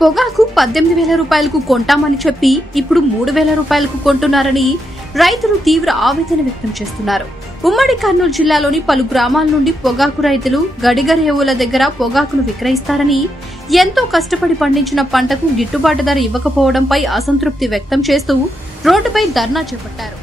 పొగాకు 18,000 రూపాయలకు కొంటామని చెప్పి ఇప్పుడు 3,000 రూపాయలకు కొంటున్నారని రైతులు తీవ్ర ఆవేదన వ్యక్తం చేస్తున్నారు. ఉమ్మడి కర్నూలు జిల్లాలోని పలు గ్రామాల నుండి పొగాకు రైతులు గడిగరేవుల దగ్గర పొగాకును విక్రయిస్తారని, ఎంతో కష్టపడి పండించిన పంటకు గిట్టుబాటు ధర ఇవ్వకపోవడంపై అసంతృప్తి వ్యక్తం చేస్తూ రోడ్డుపై ధర్నా చేపట్టారు.